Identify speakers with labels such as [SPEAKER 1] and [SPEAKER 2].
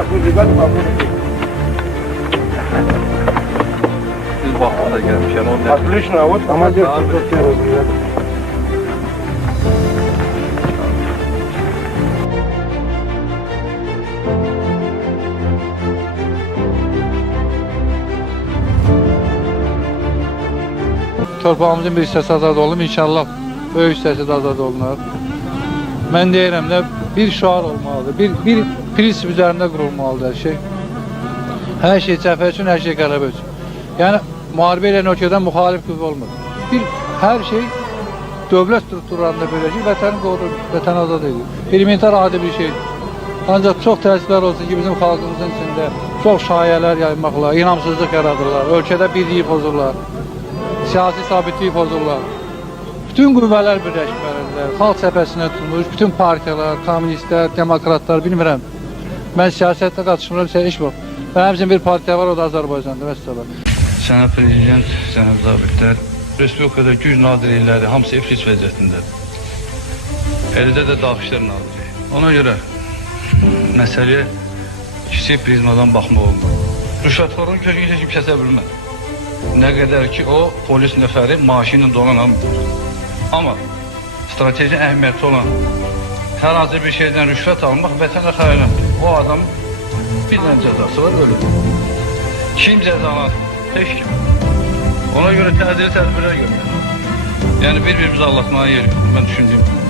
[SPEAKER 1] Siz vaxtında gəlmişəm, onun nə?
[SPEAKER 2] Отлично, вот молодец,
[SPEAKER 1] Да,
[SPEAKER 2] что первый, блядь.
[SPEAKER 3] Torpağımızın bir hissəsi azad olunub, inşallah böyük hissəsi də azad olunar. Mən deyirəm də bir şuar olmalıdır, bir, bir prinsip üzərində qurulmalıdır hər şey. Hər şey cəfər üçün, hər şey qələbə üçün. Yəni, müharibə ilə ölkədə müxalif qüvvə olmur. Bir, hər şey dövlət strukturlarında böləcək, vətəni qorur, vətəni azad edir. Elementar adi bir şeydir. Ancaq çox təəssüflər olsun ki, bizim xalqımızın içində çox şayələr yaymaqla, inamsızlıq yaradırlar, ölkədə birliyi pozurlar, siyasi sabitliyi pozurlar. Bütün qüvvələr birləşməlidirlər. Xalq səpəsinə tutmuş, bütün partiyalar, kommunistlər, demokratlar, bilmirəm. Mən siyasətdə qatışmıram, sən iş var. Və həmçinin bir partiya var, o da Azərbaycandır, vəssalam.
[SPEAKER 4] Sənə prezident, sənə zabitlər, Respublikada güc nadirlikləri hamısı iflic vəziyyətindədir. Əldə də Daxillər Naziri. Ona görə məsələyə kiçik prizmadan baxmaq olmur. Rüşvətxorun kökünü heç kim kəsə bilməz. Nə qədər ki o polis nəfəri maaşı ilə dolan almır. Amma strateji əhəmiyyəti olan hər hansı bir şeydən rüşvət almaq vətənə xəyanətdir. O adam bir dənə cəzası var, ölür. Kim cəzalanır? Heç kim. Ona görə tədbiri tədbirlər görmək. Yəni bir-birimizi anlatmaya yer yoxdur, mən düşündüyüm.